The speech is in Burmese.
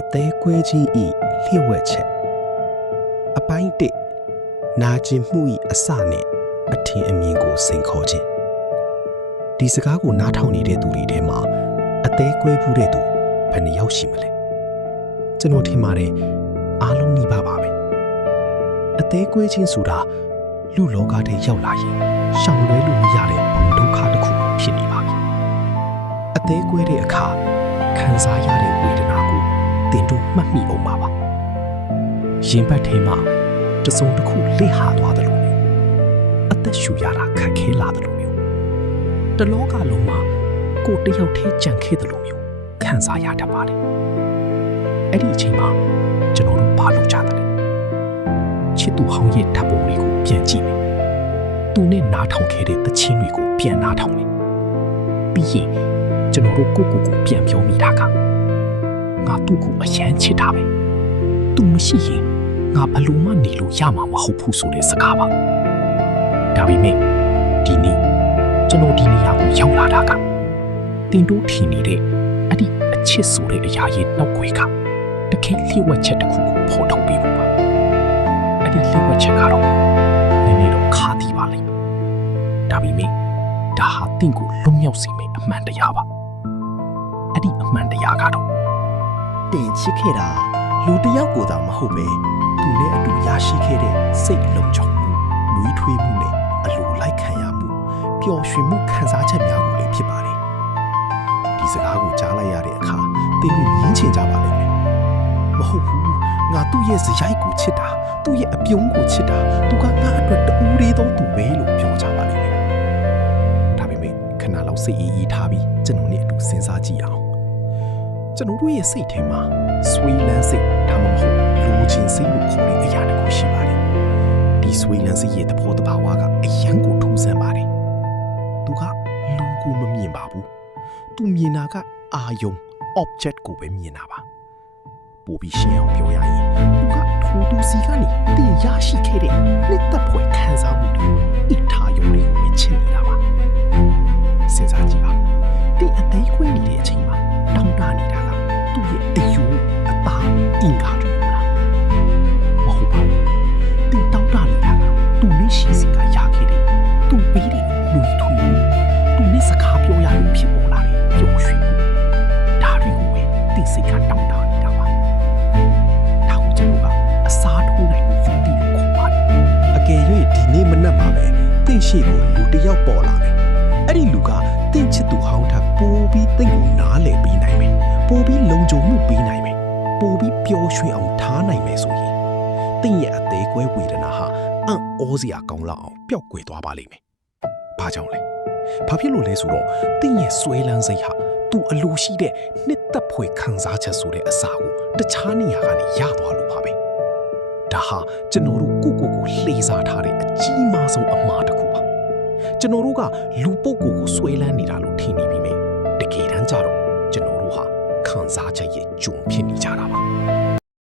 အသေးကွဲခြင်းဤလျှို့ဝှက်ချက်အပိုင်းတစ်နာကျင်မှုဤအစနှင့်အထင်အမြင်ကိုစိန်ခေါ်ခြင်းဒီစကားကိုနားထောင်နေတဲ့သူတွေထဲမှာအသေးကွဲမှုတဲ့သူဘယ်နှယောက်ရှိမလဲကျွန်တော်ထင်ပါတယ်အားလုံးနီးပါးပါပဲအသေးကွဲခြင်းဆိုတာလူလောကထဲရောက်လာရင်ရှောင်လွဲလို့မရတဲ့ဘုံဒုက္ခတစ်ခုဖြစ်နေပါပြီအသေးကွဲတဲ့အခါခံစားရတဲ့ဝေဒနာကိုတင်တို့မှတ်မိအောင်ပါရင်ဘတ်ထဲမှာတစုံတစ်ခုလိဟာသွားတယ်လို့မျိုးအသက်ရှူရတာခက်ခဲလာတယ်လို့မျိုးတလောကလုံးမှာကိုတယောက်တည်းကြံခဲ့တယ်လို့မျိုးခံစားရတတ်ပါတယ်အဲ့ဒီအချိန်မှာကျွန်တော်တို့ဘာလုပ်ကြတယ်လဲချစ်သူဟောင်းရဲ့ဓာတ်ပုံလေးကိုပြန်ကြည့်မယ်သူနဲ့နားထောင်ခဲ့တဲ့သချင်းတွေကိုပြန်နားထောင်မယ်ပြီးရင်ကျွန်တော်တို့ကိုပြန်ပြောမိတာကငါသူ့ကိုအယမ်းချစ်တာပဲသူမရှိရင်ငါဘယ်လိုမှနေလို့ရမှာမဟုတ်ဘူးဆိုတဲ့စကားပါဒါပေမဲ့ဒီနေ့ကျွန်တော်ဒီနေရာကိုရောက်လာတာကတင်တို့ထင်နေတဲ့အဲ့ဒီအချစ်ဆိုတဲ့အရာရဲ့နောက်ွယ်ကတကယ်လျှို့ဝှက်ချက်တစ်ခုကိုဖော်ထုတ်ပေးဖို့ပါအဲ့ဒီလျှို့ဝှက်ချက်ကတော့နည်းနည်းတော့ခါသီးပါလိမ့်မယ်ဒါပေမဲ့ဒါဟာတင့်ကိုလွတ်မြောက်စေမယ့်အမှန်တရားပါအဲ့ဒီအမှန်တရားကတော့တင်ချစ်ခဲ့တာလူတစ်ယောက်ကိုသာမဟုတ်ပဲသူနဲ့အတူရရှိခဲ့တဲ့စိတ်လုံခြုံမှုနှွေးထွေးမှုနဲ့အလိုလိုက်ခံရမှုပျော်ရွှင်မှုခံစားချက်များကိုလည်းဖြစ်ပါလေဒီစကားကိုကြားလိုက်ရတဲ့အခါတင်ကိုညှင်းချင်ကြပါလိမ့်မယ်မဟုတ်ဘူးငါသူ့ရဲ့ဇယိုက်ကိုချစ်တာသူ့ရဲ့အပြုံးကိုချစ်တာသူကငါအတွက်တူးလေးသောသူပဲလို့ပြောကြပါလိမ့်မယ်ဒါပေမဲ့ခဏလောက်စိတ်အေးထားပြီးကျွန်တော်နဲ့အတူစဉ်းစားကြည့်အောင်ကျွန်တော်တို့ရဲ့စိတ်ထဲမှာဆွေးလန်းစိတ်ဒါမှမဟုတ်လူချင်းစိတ်လို့ခေါ်တဲ့အရာတစ်ခုရှိပါတယ်ဒီဆွေးလန်းစိတ်ရဲ့သဘောတဘာဝကအယံကိုထူးဆန်းပါတယ်သူကလူကိုမမြင်ပါဘူးသူမြင်တာကအာယုံ object ကိုပဲမြင်တာပါပိုပြီးရှင်းအောင်ပြောရရင်သူကထိုးသူစီကနေတင်ရရှိခဲ့တဲ့နှစ်သက်ဖွယ်ခံစားမှုတွေအထာယုံလေးကိုချင်နေတာပါစဉ်းစားကြည့်ပါတင်အသေးခွေးနေတဲ့အချိန်မှာတောင်းတနေတာကသူ့ရဲ့အယူအသားအင်္ဂါတွေလားမဟုတ်ပါဘူးတင်တောင်းတနေတာကသူ့နဲ့ရှိစီကရခဲ့တယ်သူ့ပေးတယ်လူထွေးသူနဲ့စကားပြောရလို့ဖြစ်ပေါ်လာတယ်ပျော်ရွှင်မှုဒါတွေကိုပဲတင်စိတ်ကတောင်းတနေတာပါဒါကိုကျွန်တော်ကအစားထိုးနိုင်ဖို့ယူပြီးခေါ်ပါတယ်အကယ်၍ဒီနေ့မနက်မှာပဲတင့်ရှိကိုလူတစ်ယောက်ပေါ်လာတယ်အဲ့ဒီလူကတင့်ချစ်သူဟောင်းထပ်ပိုးပြီးတင့်ကိုနားလည်ပေးနိုင်မယ်ပိုးပြီးလုံခြုံမှုပေးနိုင်မယ်ပိုးပြီးပျော်ရွှင်အောင်ထားနိုင်မယ်ဆိုရင်တင့်ရဲ့အသေးကွဲဝေဒနာဟာအံ့ဩစရာကောင်းလောက်အောင်ပျောက်ကွယ်သွားပါလိမ့်မယ်ဘာကြောင့်လဲဘာဖြစ်လို့လဲဆိုတော့တင့်ရဲ့ဆွဲလန်းစိတ်ဟာသူ့အလိုရှိတဲ့နှစ်သက်ဖွယ်ခံစားချက်ဆိုတဲ့အစာကိုတခြားနေရာကနေရသွားလို့ပါပဲဒါဟာကျွန်တော်တို့ကိုလှေစားထားတဲ့အကြီးမားဆုံးအမှားတစ်ခုပါကျွန်တော်တို့ကလူပုဂ္ဂိုလ်ကိုဆွဲလန်းနေတာလို့ထင်နေပြီးမြဲတကယ်တမ်းကျတော့ကျွန်တော်တို့ဟာခံစားချက်ရဲ့ဂျုံဖြစ်နေကြတာပါ